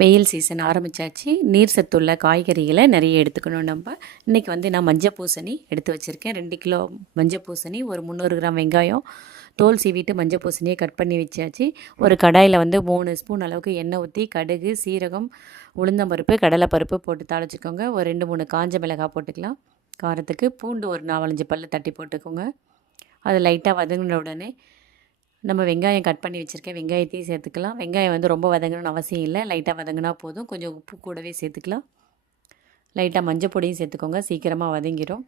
வெயில் சீசன் ஆரம்பித்தாச்சு. நீர் சத்துள்ள காய்கறிகளை நிறைய எடுத்துக்கணும் நம்ம. இன்றைக்கி வந்து நான் மஞ்சள் பூசணி எடுத்து வச்சுருக்கேன். 2 கிலோ மஞ்சள் பூசணி, ஒரு 300 கிராம் வெங்காயம், தோல் சீவிட்டு மஞ்சள் பூசணியை கட் பண்ணி வச்சாச்சு. ஒரு கடாயில் வந்து 3 ஸ்பூன் அளவுக்கு எண்ணெய் ஊற்றி கடுகு, சீரகம், உளுந்தம்பருப்பு, கடலைப்பருப்பு போட்டு தாளிச்சிக்கோங்க. ஒரு 2 3 காஞ்ச மிளகாய் போட்டுக்கலாம் காரத்துக்கு. பூண்டு ஒரு 4 5 பல் தட்டி போட்டுக்கோங்க. அது லைட்டாக வதங்கின உடனே நம்ம வெங்காயம் கட் பண்ணி வச்சுருக்கேன், வெங்காயத்தையும் சேர்த்துக்கலாம். வெங்காயம் வந்து ரொம்ப வதங்கணும்னு அவசியம் இல்லை, லைட்டாக வதங்கினா போதும். கொஞ்சம் உப்பு கூடவே சேர்த்துக்கலாம். லைட்டாக மஞ்சள் பொடியும் சேர்த்துக்கோங்க, சீக்கிரமாக வதங்கிடும்.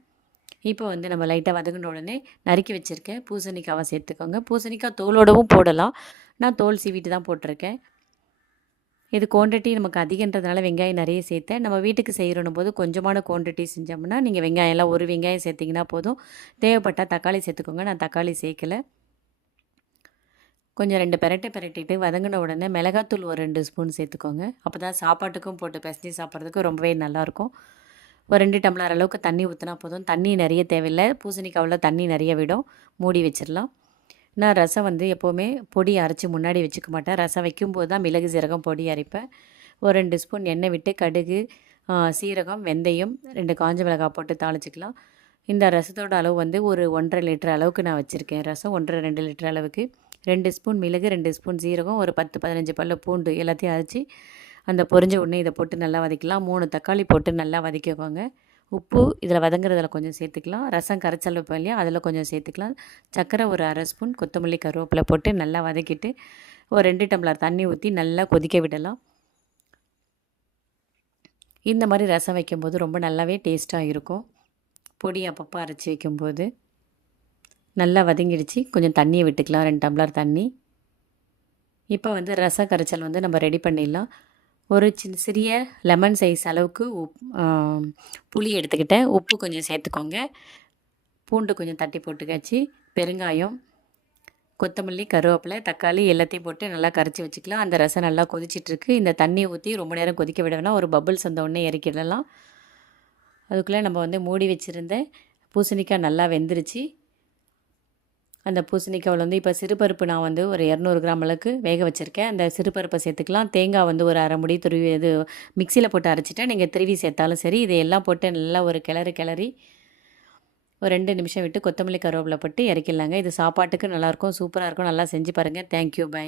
இப்போ வந்து நம்ம லைட்டாக வதங்கின உடனே நறுக்கி வச்சுருக்கேன் பூசணிக்காவை சேர்த்துக்கோங்க. பூசணிக்காய் தோலோடவும் போடலாம், நான் தோல் சீவிட்டு தான் போட்டிருக்கேன். இது குவான்டிட்டி நமக்கு அதிகன்றதுனால வெங்காயம் நிறைய சேர்த்தேன். நம்ம வீட்டுக்கு செய்கிறோன்னும் போது கொஞ்சமான குவான்டிட்டி செஞ்சோம்னா நீங்கள் வெங்காயம்லாம் ஒரு வெங்காயம் சேர்த்திங்கன்னா போதும். தேவைப்பட்டால் தக்காளி சேர்த்துக்கோங்க, நான் தக்காளி சேர்க்கலை. கொஞ்சம் 2 பிரட்டிட்டு வதங்கின உடனே மிளகாத்தூள் ஒரு 2 ஸ்பூன் சேர்த்துக்கோங்க. அப்போ தான் சாப்பாட்டுக்கும் போட்டு பிசைஞ்சு சாப்பிட்றதுக்கு ரொம்பவே நல்லாயிருக்கும். ஒரு 2 டம்ளர் அளவுக்கு தண்ணி ஊற்றினா போதும். தண்ணி நிறைய தேவையில்லை, பூசணிக்காவில் தண்ணி நிறைய விடும். மூடி வச்சிடலாம். நான் ரசம் வந்து எப்போவுமே பொடி அரைச்சி முன்னாடி வச்சுக்க மாட்டேன். ரசம் வைக்கும்போது தான் மிளகு சீரகம் பொடி அரைப்பேன். ஒரு 2 ஸ்பூன் எண்ணெய் விட்டு கடுகு, சீரகம், வெந்தயம், 2 காஞ்ச மிளகாய் போட்டு தாளிச்சிக்கலாம். இந்த ரசத்தோட அளவு வந்து ஒரு 1.5 லிட்டர் அளவுக்கு நான் வச்சுருக்கேன். ரசம் 1 2 லிட்டர் அளவுக்கு. 2 ஸ்பூன் மிளகு, 2 ஸ்பூன் சீரகம், ஒரு 10 15 பல்லு பூண்டு எல்லாத்தையும் அரைச்சி அந்த பொரிஞ்ச உடனே இதை போட்டு நல்லா வதக்கலாம். 3 தக்காளி போட்டு நல்லா வதக்கிக்கோங்க. உப்பு இதில் வதங்குறதுல கொஞ்சம் சேர்த்துக்கலாம். ரசம் கரைச்சல் வைப்போம் இல்லையா, அதில் கொஞ்சம் சேர்த்துக்கலாம். சர்க்கரை ஒரு 1/2 ஸ்பூன், கொத்தமல்லி, கருவேப்பிலை போட்டு நல்லா வதக்கிட்டு ஒரு 2 டம்ளர் தண்ணி ஊற்றி நல்லா கொதிக்க விடலாம். இந்த மாதிரி ரசம் வைக்கும்போது ரொம்ப நல்லாவே டேஸ்ட்டாக இருக்கும். பொடி அப்பப்போ அரைச்சி வைக்கும்போது நல்லா வதங்கிடுச்சு. கொஞ்சம் தண்ணியை விட்டுக்கலாம், 2 டம்ளர் தண்ணி. இப்போ வந்து ரச கரைச்சல் வந்து நம்ம ரெடி பண்ணிடலாம். ஒரு சிறிய லெமன் சைஸ் அளவுக்கு புளி எடுத்துக்கிட்டேன். உப்பு கொஞ்சம் சேர்த்துக்கோங்க. பூண்டு கொஞ்சம் தட்டி போட்டுக்காச்சு. பெருங்காயம், கொத்தமல்லி, கருவேப்பிலை, தக்காளி எல்லாத்தையும் போட்டு நல்லா கரைச்சி வச்சுக்கலாம். அந்த ரசம் நல்லா கொதிச்சிட்ருக்கு. இந்த தண்ணியை ஊற்றி ரொம்ப நேரம் கொதிக்க விட வேணாம். ஒரு பபுள்ஸ் வந்த உடனே இறக்கிடலாம். அதுக்குள்ளே நம்ம வந்து மூடி வச்சுருந்த பூசணிக்காய் நல்லா வெந்துருச்சு. அந்த பூசணிக்காவில் வந்து இப்போ சிறுபருப்பு நான் வந்து ஒரு 200 கிராம் அளவுக்கு வேக வச்சுருக்கேன். அந்த சிறுபருப்பை சேர்த்துக்கலாம். தேங்காய் வந்து ஒரு அரை முடி துருவி இது மிக்சியில் போட்டு அரைச்சிட்டேன். நீங்கள் திருவி சேர்த்தாலும் சரி. இதையெல்லாம் போட்டு நல்லா ஒரு கிளறி ஒரு 2 நிமிஷம் விட்டு கொத்தமல்லி, கருவேப்பிலை போட்டு இறக்கிடலாங்க. இது சாப்பாட்டுக்கு நல்லாயிருக்கும், சூப்பராக இருக்கும். நல்லா செஞ்சு பாருங்கள். Thank you, by.